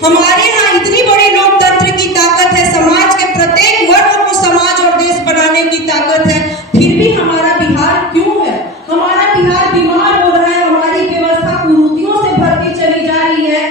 हमारे यहाँ इतनी बड़ी लोकतंत्र की ताकत है, समाज के प्रत्येक वर्ग को समाज और देश बनाने की ताकत है, फिर भी हमारा बिहार क्यों है? हमारा बिहार बीमार हो रहा है, हमारी व्यवस्था कुरीतियों से भरती चली जा रही है।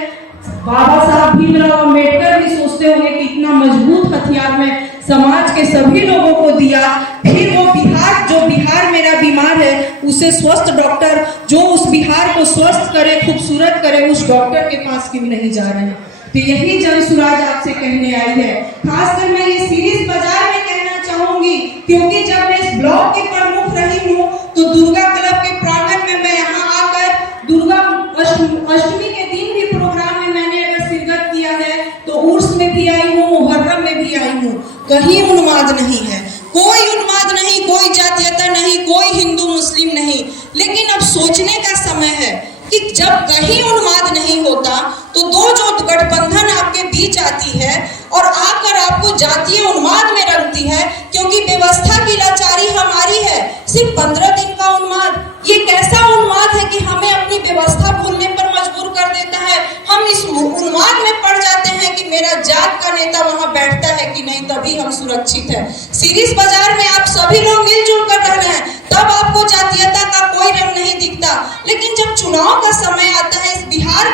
बाबा साहब भीमराव अम्बेडकर भी सोचते होंगे कि इतना मजबूत हथियार में समाज के सभी लोगों को दिया, फिर वो बिहार, जो बिहार मेरा बीमार है, उसे स्वस्थ डॉक्टर जो उस बिहार को स्वस्थ करे, खूबसूरत करे, उस डॉक्टर के पास क्यों नहीं जा रहे हैं? तो यही जन सुराज आपसे कहने आई है। खासकर मैं ये सीरीज बाजार में कहना चाहूंगी, क्योंकि जब मैं इस ब्लॉक की प्रमुख रही हूँ तो दुर्गा क्लब के प्रांगण में मैं यहाँ आकर दुर्गा अष्टमी के दिन भी प्रोग्राम में मैंने अगर शिरकत किया है, तो उर्स में भी आई हूँ, मुहर्रम में भी आई हूँ। कहीं उन्माद नहीं है, कोई उन्माद नहीं, कोई जातीयता नहीं, कोई हिंदू मुस्लिम नहीं। लेकिन अब सोचने का समय है कि जब कहीं उन्माद नहीं होता तो दो जो गठबंधन आपके बीच आती है और आकर आपको जातीय उन्माद में रंगती है, क्योंकि व्यवस्था की लाचारी हमारी है। सिर्फ 15 दिन का उन्माद, ये कैसा उन्माद है कि हमें अपनी व्यवस्था भूलने पर मजबूर कर देता है। हम इस उन्माद में पड़ जाते हैं कि मेरा जात का नेता वहां बैठता है कि नहीं, तभी हम सुरक्षित है। सीरीज बाजार में आप सभी लोग मिलजुल कर रह रहे हैं, तब आपको जातीयता का कोई रंग नहीं दिखता। लेकिन जब चुनाव का समय आता है, इस बीमार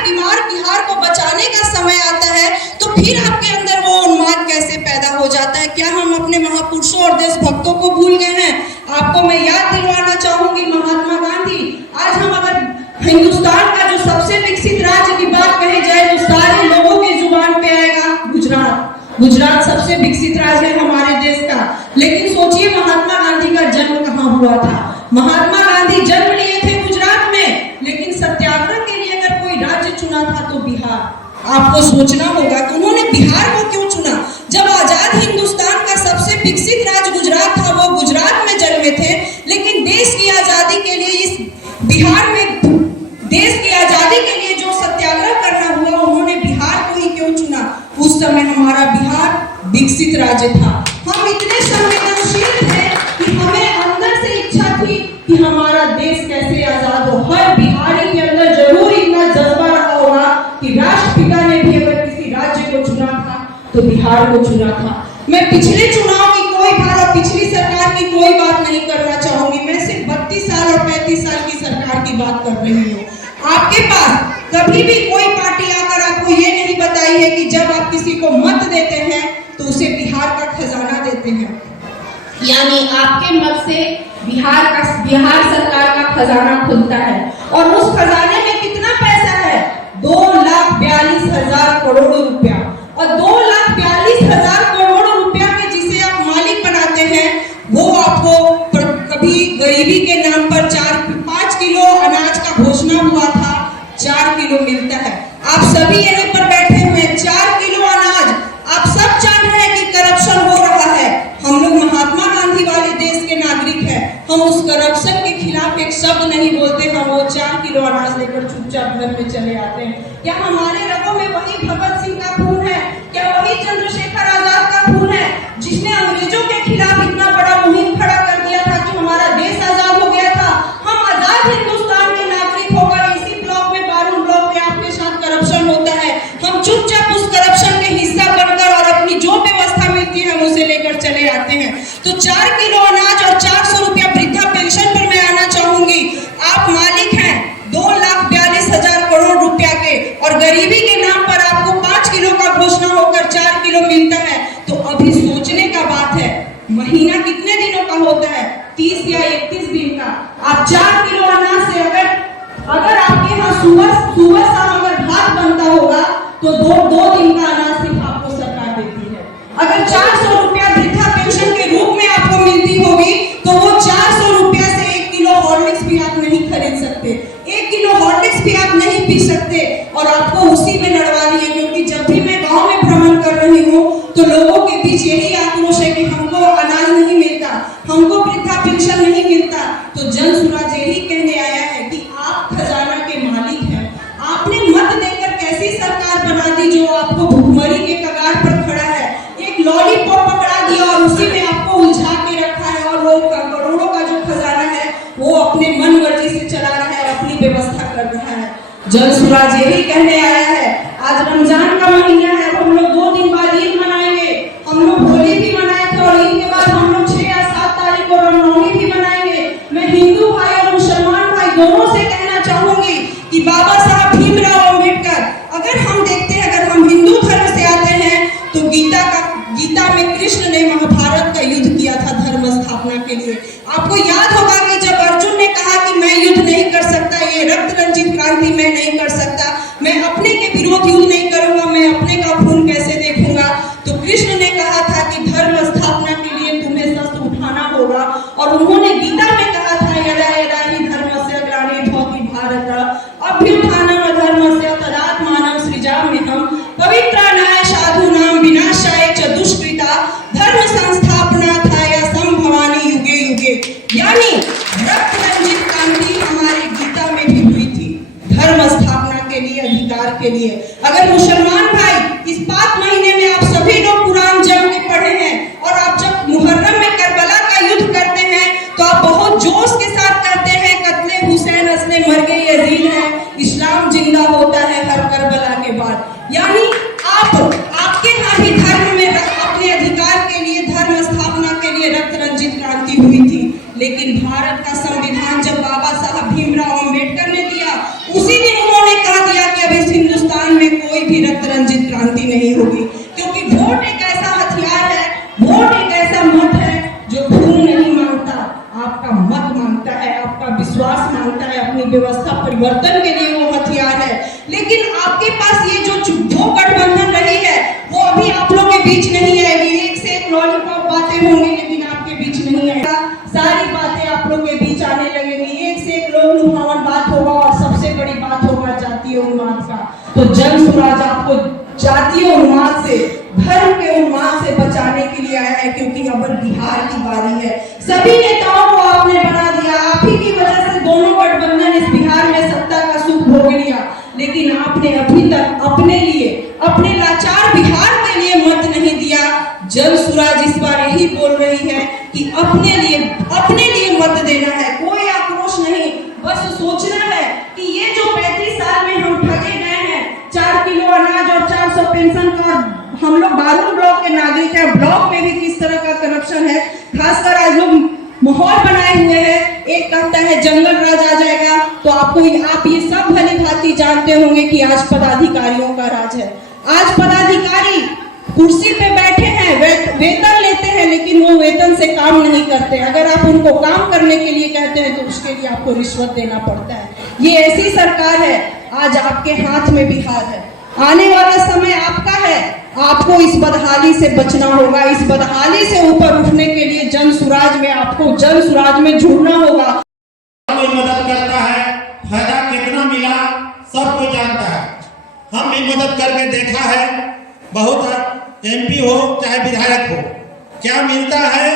बिहार को बचाने का समय आता है, तो फिर आपके अंदर वो उन्माद कैसे पैदा हो जाता है? क्या हम अपने महापुरुषों और देशभक्तों को भूल गए हैं? आपको मैं याद दिलवाना चाहूंगी महात्मा गांधी। आज हम अगर हिंदुस्तान का जो सबसे विकसित राज्य की बात कही जाए तो सारे लोगों की जुबान पे आएगा गुजरात। गुजरात सबसे विकसित राज्य है हमारे देश का। लेकिन सोचिए महात्मा गांधी का जन्म कहाँ हुआ था? महात्मा गांधी जन्म लिए थे गुजरात में, लेकिन सत्याग्रह के लिए अगर कोई राज्य चुना था तो बिहार। आपको सोचना होगा कि उन्होंने बिहार को क्यों चुना। जब आजाद हिंदुस्तान का सबसे विकसित राज्य गुजरात था, वो गुजरात में जन्मे थे, लेकिन देश की आजादी के लिए इस बिहार में, देश की आजादी के लिए जो सत्याग्रह करना हुआ, उन्होंने बिहार को ही क्यों चुना? उस समय हमारा बिहार विकसित राज्य था। हम इतने संवेदनशील थे कि हमें अंदर से इच्छा थी कि हमारा देश कैसे आजाद हो। हर बिहारी के अंदर जरूर इतना जज्बा रहा होगा कि राष्ट्रपिता ने भी अगर किसी राज्य को चुना था तो बिहार को चुना था। मैं पिछले चुनाव की कोई बात और पिछली सरकार की कोई बात नहीं करना चाहूंगी। मैं सिर्फ 32 साल और 35 साल की सरकार की बात कर रही हूँ। आपके पास कभी भी कोई पार्टी आकर आपको ये नहीं बताई है कि जब आप किसी को मत देते हैं तो उसे बिहार का खजाना देते हैं, यानी आपके मत से बिहार सरकार का खजाना खुलता है। और उस खजाने में कितना पैसा है? 2,42,000 करोड़ रुपया। और 2,42,000 करोड़ रुपया के जिसे आप मालिक बनाते हैं, वो आपको कभी गरीबी के नाम पर 5 किलो अनाज का घोषणा हुआ था, 4 किलो मिलता है। आप सभी यहाँ पर बैठे हुए, 4 किलो अनाज, आप सब जान रहे हैं कि करप्शन हो रहा है। हम लोग महात्मा गांधी वाले देश के नागरिक हैं, हम उस करप्शन के खिलाफ एक शब्द नहीं बोलते, हम वो 4 किलो अनाज लेकर चुपचाप घर में चले आते हैं। क्या हमारे रगों में वही भगत सिंह का खून है? क्या वही चंद्रशेखर आजाद का खून है जिसने अंग्रेजों के खिलाफ इतना बड़ा मुहिम खड़ा कर दिया था कि हमारा देश आजाद हो गया था? हम आजाद हिंदुस्तान के नागरिक होकर इसी ब्लॉक में, बारून ब्लॉक में आपके साथ करप्शन होता है, हम चुपचाप उस करप्शन के हिस्सा बनकर और अपनी जो व्यवस्था मिलती है हम उसे लेकर चले आते हैं। तो 4 किलो अनाज और 400 रुपया वृद्धा पेंशन पर मैं आना चाहूंगी। आप मालिक हैं 2,42,000 करोड़ रुपया के, और गरीबी के नाम पर आपको 5 किलो का घोषणा होकर 4 किलो मिलता है। तो अभी सोचने का बात है, महीना कितने दिनों का होता है? 30 या 31 दिन का। आप 4 किलो अनाज से अगर आपके यहाँ सुबह शाम अगर भात बनता होगा तो दो दिन का अनाज सिर्फ आपको सरकार देती है। अगर 400 रुपया वृद्धा पेंशन के रूप में आपको मिलती होगी तो वो 400 रुपया से 1 किलो हॉर्लिक्स भी आप नहीं खरीद सकते, 1 किलो हॉर्लिक्स भी आप नहीं पी सकते, और आपको उसी में लड़वा रही है। क्योंकि जब भी मैं गांव में भ्रमण कर रही हूँ तो लोगों के बीच यही आक्रोश है कि हमको अनाज नहीं मिलता, हमको वृद्धा पेंशन नहीं मिलता। तो जन सुराज यही कहने आया है कि आप खजाना के मालिक हैं। आपने मत देकर कैसी सरकार बना दी जो आपको भुखमरी के कगार पर खड़ा है, एक लॉलीपॉप पकड़ा दिया और उसी में आपको उलझा के रखा है, और वो करोड़ों का जो खजाना है वो अपने मन मर्जी से चला रहा है, अपनी व्यवस्था कर रहा है। जन सुराज यही कहने आया है, आज रमजान का महीना है, हम लोग 2 दिन बाद ईद मनाएंगे। हम लोग होली भी मनाए थे और ईद के बाद हम लोग 6 या 7 तारीख को रामनवमी भी मनाएंगे। मैं हिंदू भाई और मुसलमान भाई दोनों से कहना चाहूंगी कि बाबा साहब भीमराव अम्बेडकर, अगर हम देखते हैं, अगर हम हिंदू धर्म से आते हैं तो गीता में कृष्ण ने महाभारत का युद्ध किया था धर्म स्थापना के लिए। आपको याद होगा कि जब अर्जुन ने कहा कि मैं युद्ध नहीं कर सकता, ये रक्त रंजित क्रांति मैं नहीं कर सकता, मैं अपने के विरोध युद्ध नहीं करूंगा, मैं अपने का खून कैसे देखूंगा, तो कृष्ण ने कहा था कि धर्म स्थापना के लिए तुम्हें शस्त्र उठाना होगा। और उन्होंने गीता में कहा था यदा यदा हि धर्मस्य ग्लानिर्भवति भारत अभ्युत्थानम् अधर्मस्य तदात्मानं सृजाम्यहम् पवित्राणाय साधूनां विनाशाय च दुष्कृता धर्म संस्थापनार्थाय संभवामि युगे युगे। यानी रक्त रंजित क्रांति हमारे गीता में भी हुई थी, धर्म स्थापना के लिए, अधिकार के लिए। अगर मुसलमान भाई इस 5 महीने में आप सभी लोग कुरान जम के पढ़े हैं और आप जब मुहर्रम में करबला का युद्ध करते हैं तो आप बहुत जोश के साथ कहते हैं कत्ले हुसैन असले मर गए यजीद है, इस्लाम जिंदा होता है हर करबला के बाद। यानी आपके यहाँ भी धर्म में अपने अधिकार के लिए, धर्म स्थापना के लिए रक्त रंजित क्रांति हुई थी। लेकिन भारत का संविधान जब बाबा साहब भीमराव अम्बेडकर ने दिया, उसी दिन उन्होंने कह दिया कि अब इस हिंदुस्तान में कोई भी रक्त रंजित क्रांति नहीं होगी, क्योंकि वोट एक ऐसा हथियार है, वोट एक ऐसा मत है जो खून नहीं मांगता, आपका मत मांगता है, आपका विश्वास मांगता है, अपनी व्यवस्था परिवर्तन के लिए वो हथियार है। लेकिन आपके पास ये जो दो गठबंधन रही है वो अभी आप लोग के बीच नहीं आएगी। एक से एक लॉलीपॉप बातें होंगी लेकिन आपके बीच नहीं आएगा, सारी बातें आप लोग के बीच आने लगेंगी। एक से एक लोग लुभावन बात होगा और सबसे बड़ी बात होगा जातीय उन्माद का। तो जन स्वराज आपको जातीय उन्माद से, धर्म के उन्माद से बचाने के लिए आया है, क्योंकि अब बिहार की बारी है। सभी नेताओं को आपने बना दिया, आप ही की वजह से दोनों गठबंधन इस बिहार में सत्ता का सुख भोग लिया, लेकिन आपने अभी तक अपने लिए, अपने लाचार बिहार के लिए मत नहीं दिया। जन स्वराज इस बार यही बोल रही है कि अपने लिए मत देना है, कोई आक्रोश नहीं, बस सोचना है कि ये जो 35 साल में हम ठगे गए हैं, 4 किलो अनाज और 400 पेंशन का, हम लोग बारून ब्लॉक के नागरिक हैं, ब्लॉक में भी किस तरह का करप्शन है, खासकर आज लोग माहौल बनाए हुए हैं। एक कहता है जंगल राज आ जाएगा, तो आप ये सब भली भांति जानते होंगे कि आज पदाधिकारियों का राज है। आज पदाधिकारी कुर्सी पे बैठे हैं, वेतन लेते हैं, लेकिन वो वेतन से काम नहीं करते। अगर आप उनको काम करने के लिए कहते हैं तो उसके लिए आपको रिश्वत देना पड़ता है। ये ऐसी सरकार है, आज आपके हाथ में बिहार है, आने वाला समय आपका है। आपको इस बदहाली से बचना होगा, इस बदहाली से ऊपर उठने के लिए जन स्वराज में, आपको जन स्वराज में जुड़ना होगा। कोई मदद करता है, फायदा कितना मिला सब कोई जानता है। हम भी मदद करके देखा है, बहुत एमपी हो चाहे विधायक हो, क्या मिलता है,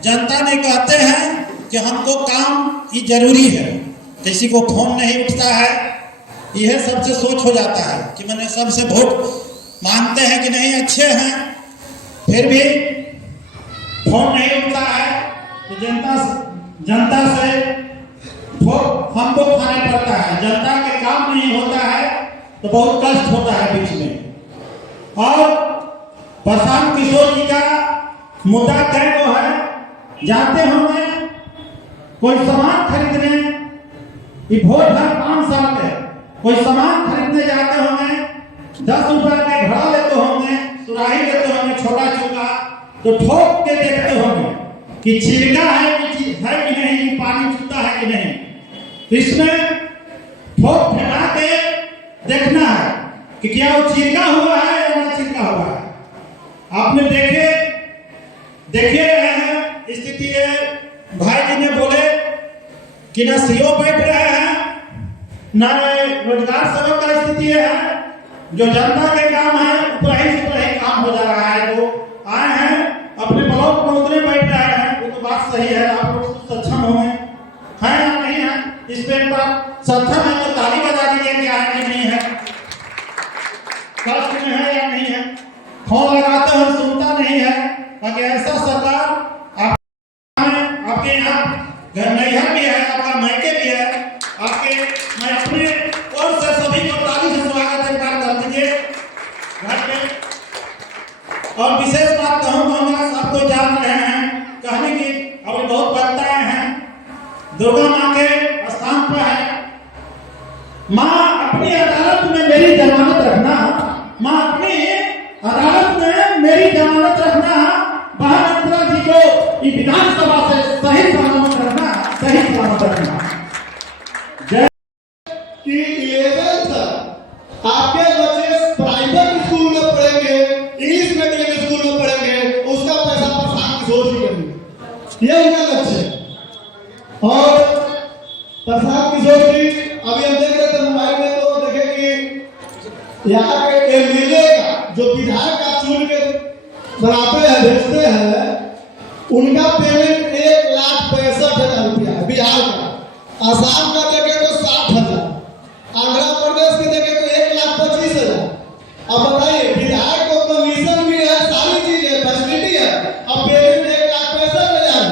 जनता ने कहते हैं कि हमको काम ये जरूरी है, किसी को फोन नहीं उठता है, यह सबसे सोच हो जाता है कि मैंने सबसे वोट मांगते हैं कि नहीं अच्छे हैं, फिर भी फोन नहीं उठता है तो जनता से हमको खाने पड़ता है, जनता के काम नहीं होता है तो बहुत कष्ट होता है बीच में। और प्रशांत किशोर जी का मुद्दा तय तो है, जाते होंगे कोई सामान खरीदने, ये वोट हर 5 साल में कोई सामान खरीदने जाते होंगे, 10 रुपए के घड़ा लेते होंगे, सुराही लेते होंगे, छोटा छोटा, तो ठोक के देखते होंगे कि छिड़का है कि नहीं, पानी छूता है कि नहीं। इसमें ठोक फैला के देखना है कि क्या वो छिड़का हुआ है या ना छिड़का हुआ है। आपने देखे रहे हैं स्थिति है, भाई जी ने बोले कि ना सीओ बैठ रहे हैं, ना रोजगार सेवक का स्थिति है, जो जनता के काम है ऊपर ही काम हो जा रहा है। तो आए हैं अपने ब्लॉक में उतरे बैठ रहे हैं, वो तो बात सही है, आप लोग सक्षम होंगे, है या नहीं है, इस पे एक बार सक्षम है तो ताली बजा दीजिए कि है कि नहीं है, कष्ट में है या नहीं है। फोन लगाते हैं सुनता नहीं है, ताकि ऐसा सरकार आपके यहाँ नैहर भी है, आपका मायके भी है, आपके मैं अपने और से सभी को ताली से स्वागत कर दीजिए। और विशेष बात कहूँगा, सब कोई जान रहे हैं, कहने की अभी बहुत बक्ताएं हैं, दुर्गा माँ के स्थान पर है। माँ अपनी अदालत में मेरी जमानत रखना, माँ अपनी अदालत में मेरी जमानत रखना, महामंत्रा जी को विधानसभा से सही सलामत रखना, सही सलामत रखना। जय कि 11th आपके बच्चे प्राइवेट स्कूल में पढ़ेंगे, इंग्लिश मीडियम स्कूल में पढ़ेंगे, उसका पैसा प्रशांत किशोर जी करेंगे, ये उनका लक्ष्य है। और प्रशांत किशोर जी अभी हम देख रहे थे मोबाइल में, तो देखे कि यहाँ के एमएलए का जो विधायक का चुन के बनाते हैं, भेजते हैं, उनका पेमेंट 1,65,000 रुपया है बिहार का। आसाम का देखे तो 60,000, आंध्र प्रदेश के देखे तो 1,25,000। अब बताइए, विधायक को कमीशन भी है, सारी चीज है, फैसिलिटी है, अब पेमेंट 1,65,000 है।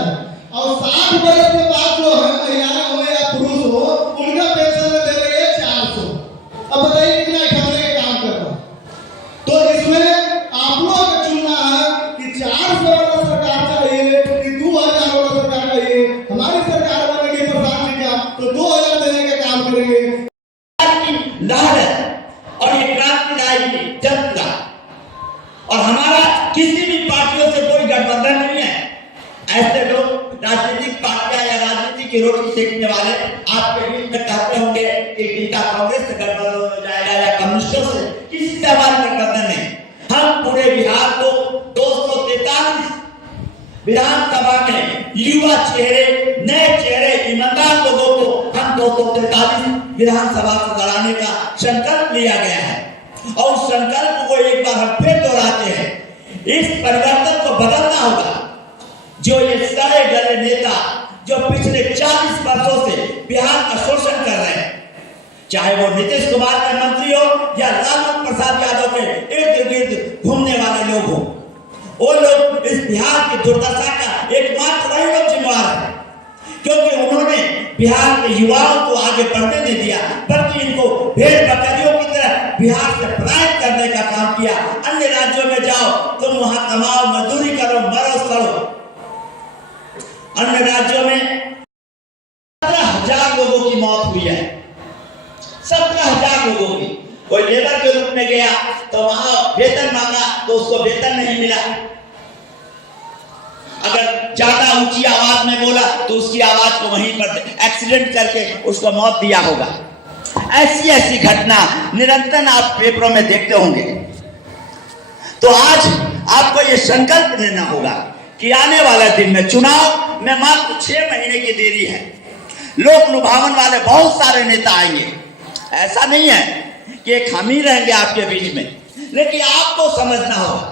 और 60 वर्ष के बाद जो है महिलाएं हो या पुरुष हो, उनका पेंशन दे रही है 400। अब बताइए कितना खतरे का काम कर रहा है। तो इसमें आप लोगों को चुनना है कि 400 वाला सरकार चाहिए कि 2,000 वाला सरकार चाहिए। हमारी सरकार बनेगी प्रधान जी का तो 2,000 देने का काम करेंगे। लहर है और ये क्रांति लाएगी जनता, और हमारा किसी भी पार्टियों से कोई गठबंधन नहीं है। ऐसे लोग राजनीतिक पार्टियां या राजनीति की रोटी सेकने वाले आपके बीच में कहते होंगे कि इनका कांग्रेस से गठबंधन हो जाएगा या कम्युनिस्टों से, किसी से हमारा गठबंधन नहीं। हम पूरे बिहार को 243 विधानसभा में युवा चेहरे, नए चेहरे, ईमानदार लोगों को हम 243 विधानसभा से लड़ाने का संकल्प लिया गया है। और उस संकल्प को एक बार हम फिर दोहराते हैं। इस परिवर्तन को बदलना होगा। जो ये सारे गले नेता जो पिछले 40 वर्षों से बिहार का शोषण कर रहे हैं, चाहे वो नीतीश कुमार के मंत्री हो या लालू प्रसाद यादव के इर्द गिर्द घूमने वाले लोग हो, वो लोग इस बिहार की दुर्दशा का एकमात्र वही लोग जिम्मेवार है, क्योंकि उन्होंने बिहार के युवाओं को आगे बढ़ने नहीं दिया, बल्कि इनको भेड़ बकरियों की तरह बिहार से पलायन करने का काम किया। अन्य राज्यों में जाओ, तुम वहां कमाओ, मजदूरी करो, मरो सड़ो। अन्य राज्यों में 17,000 लोगों की मौत हुई है, 17,000 लोगों की। कोई लेबर के रूप में गया तो वहां वेतन मांगा तो उसको वेतन नहीं मिला। अगर ज्यादा ऊंची आवाज में बोला तो उसकी आवाज को वहीं पर एक्सीडेंट करके उसको मौत दिया होगा। ऐसी ऐसी घटना निरंतर आप पेपरों में देखते होंगे। तो आज आपको ये संकल्प लेना होगा कि आने वाले दिन में चुनाव में मात्र 6 महीने की देरी है। लोक लुभावन वाले बहुत सारे नेता आएंगे, ऐसा नहीं है कि एक हम ही रहेंगे आपके बीच में, लेकिन आपको समझना होगा